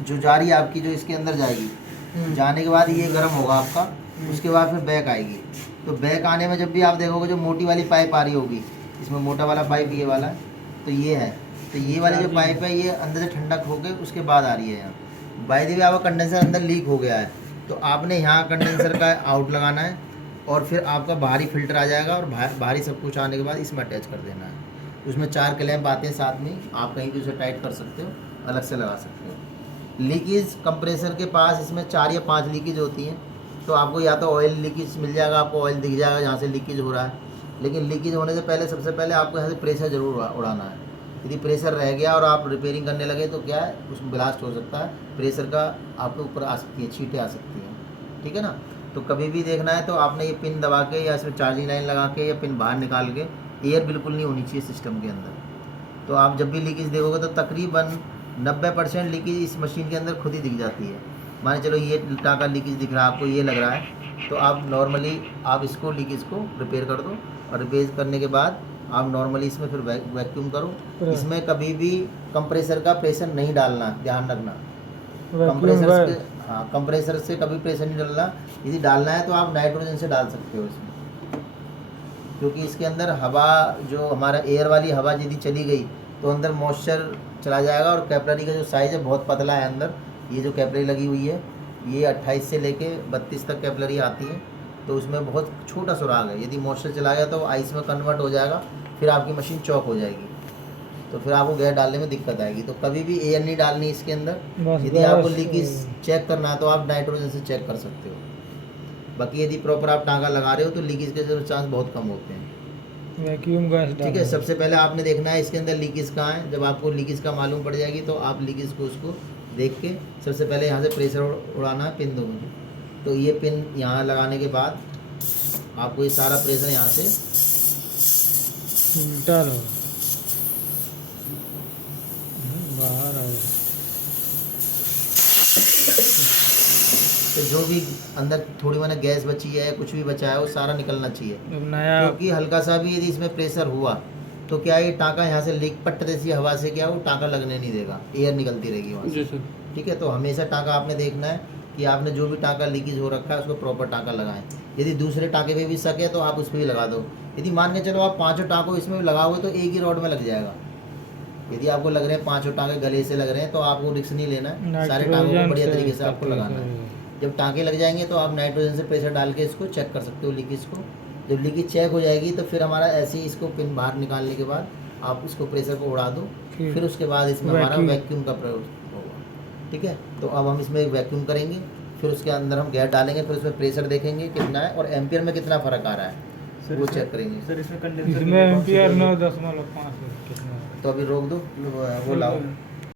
जो जा रही है आपकी, जो इसके अंदर जाएगी, जाने के बाद ये गर्म होगा आपका, उसके बाद फिर बैक आएगी। तो बैक आने में जब भी आप देखोगे जो मोटी वाली पाइप आ रही होगी, इसमें मोटा वाला पाइप ये वाला है, तो ये है, तो ये वाली जो पाइप है ये अंदर से ठंडक होकर उसके बाद आ रही है यहाँ। बाय द वे आपका कंडेंसर अंदर लीक हो गया है, तो आपने यहाँ कंडेंसर का आउट लगाना है और फिर आपका बाहरी फिल्टर आ जाएगा, और बाहरी सब कुछ आने के बाद इसमें अटैच कर देना है। उसमें 4 क्लैंप आते हैं साथ में, आप कहीं भी उसे टाइट कर सकते हो, अलग से लगा सकते हो। लीकेज कंप्रेसर के पास इसमें 4 या 5 लीकेज होती हैं, तो आपको या तो ऑयल लीकेज मिल जाएगा, आपको ऑयल दिख जाएगा जहाँ से लीकेज हो रहा है। लेकिन लीकेज होने से पहले सबसे पहले आपको यहाँ से प्रेशर ज़रूर उड़ाना है। यदि प्रेशर रह गया और आप रिपेयरिंग करने लगे तो क्या है, उसमें ब्लास्ट हो सकता है, प्रेशर का आपके ऊपर आ सकती है, छींटें आ सकती हैं, ठीक है ना। तो कभी भी देखना है तो आपने ये पिन दबा के या इसमें चार्जिंग लाइन लगा के या पिन बाहर निकाल के, एयर बिल्कुल नहीं होनी चाहिए सिस्टम के अंदर। तो आप जब भी लीकेज देखोगे तो तकरीबन 90% लीकेज इस मशीन के अंदर खुद ही दिख जाती है। मान चलो ये टाँका लीकेज दिख रहा है आपको, ये लग रहा है, तो आप नॉर्मली आप इसको लीकेज को रिपेयर कर दो, और रिपेयर करने के बाद आप नॉर्मली इसमें फिर वैक्यूम करो। इसमें कभी भी कंप्रेसर का प्रेशर नहीं डालना, ध्यान रखना। कंप्रेसर से कभी प्रेशर नहीं डालना। यदि डालना है तो आप नाइट्रोजन से डाल सकते हो इसमें, क्योंकि इसके अंदर हवा, जो हमारा एयर वाली हवा यदि चली गई तो अंदर मॉइस्चर चला जाएगा, और कैपिलरी का जो साइज़ है बहुत पतला है अंदर। ये जो कैपिलरी लगी हुई है ये 28 से लेके 32 तक कैपिलरी आती है, तो उसमें बहुत छोटा सुराग है। यदि मॉइस्चर चला गया तो आइस में कन्वर्ट हो जाएगा, फिर आपकी मशीन चौक हो जाएगी, तो फिर आपको गैस डालने में दिक्कत आएगी। तो कभी भी एयर नहीं डालनी इसके अंदर। यदि आपको लीकेज चेक करना है तो आप नाइट्रोजन से चेक कर सकते हो। बाकी यदि प्रॉपर आप टाँका लगा रहे हो तो लीकेज के चांस बहुत कम होते हैं। वैक्यूम गैस, ठीक है, सबसे पहले आपने देखना है इसके अंदर लीकेज कहाँ है। जब आपको लीकेज का मालूम पड़ जाएगी तो आप लीकेज को उसको देख के सबसे पहले यहाँ से प्रेशर उड़ाना है पिन 2 में। तो ये पिन यहाँ लगाने के बाद आपको ये सारा प्रेशर यहाँ से फिल्टर हो बाहर आए, तो जो भी अंदर थोड़ी मैंने गैस बची है, कुछ भी बचा है, वो सारा निकलना चाहिए। नया, क्योंकि हल्का सा भी यदि इसमें प्रेशर हुआ तो क्या ये टाँका यहाँ से लीक पट्ट जैसी हवा से क्या वो टाँका लगने नहीं देगा, एयर निकलती रहेगी वहाँ से। ठीक है, तो हमेशा टाँका आपने देखना है कि आपने जो भी टाँका लीकेज हो रखा है उसको प्रॉपर टाँका लगाएं। यदि दूसरे टाँके पे भी सके तो आप उस पर भी लगा दो। यदि मान के चलो आप 5 टाँकों इसमें लगाओगे तो एक ही रॉड में लग जाएगा। यदि आपको लग रहे हैं 5 टाँके गले से लग रहे हैं तो आपको रिस्क नहीं लेना है, सारे टाँकों को बढ़िया तरीके से आपको लगाना है। जब टाँके लग जाएंगे तो आप नाइट्रोजन से प्रेशर डाल के इसको चेक कर सकते हो लीकेज को। जब लीकेज चेक हो जाएगी तो फिर हमारा ऐसे ही इसको पिन बाहर निकालने के बाद आप इसको प्रेशर को उड़ा दो, फिर उसके बाद इसमें हमारा वैक्यूम का प्रयोग होगा। ठीक है, तो अब हम इसमें वैक्यूम करेंगे, फिर उसके अंदर हम गैस डालेंगे, फिर उसमें प्रेशर देखेंगे कितना है और एम्पियर में कितना फ़र्क आ रहा है वो चेक करेंगे। सर इसमें एम्पियर 9.5 कितना, तो अभी रोक दो, वो लाओ।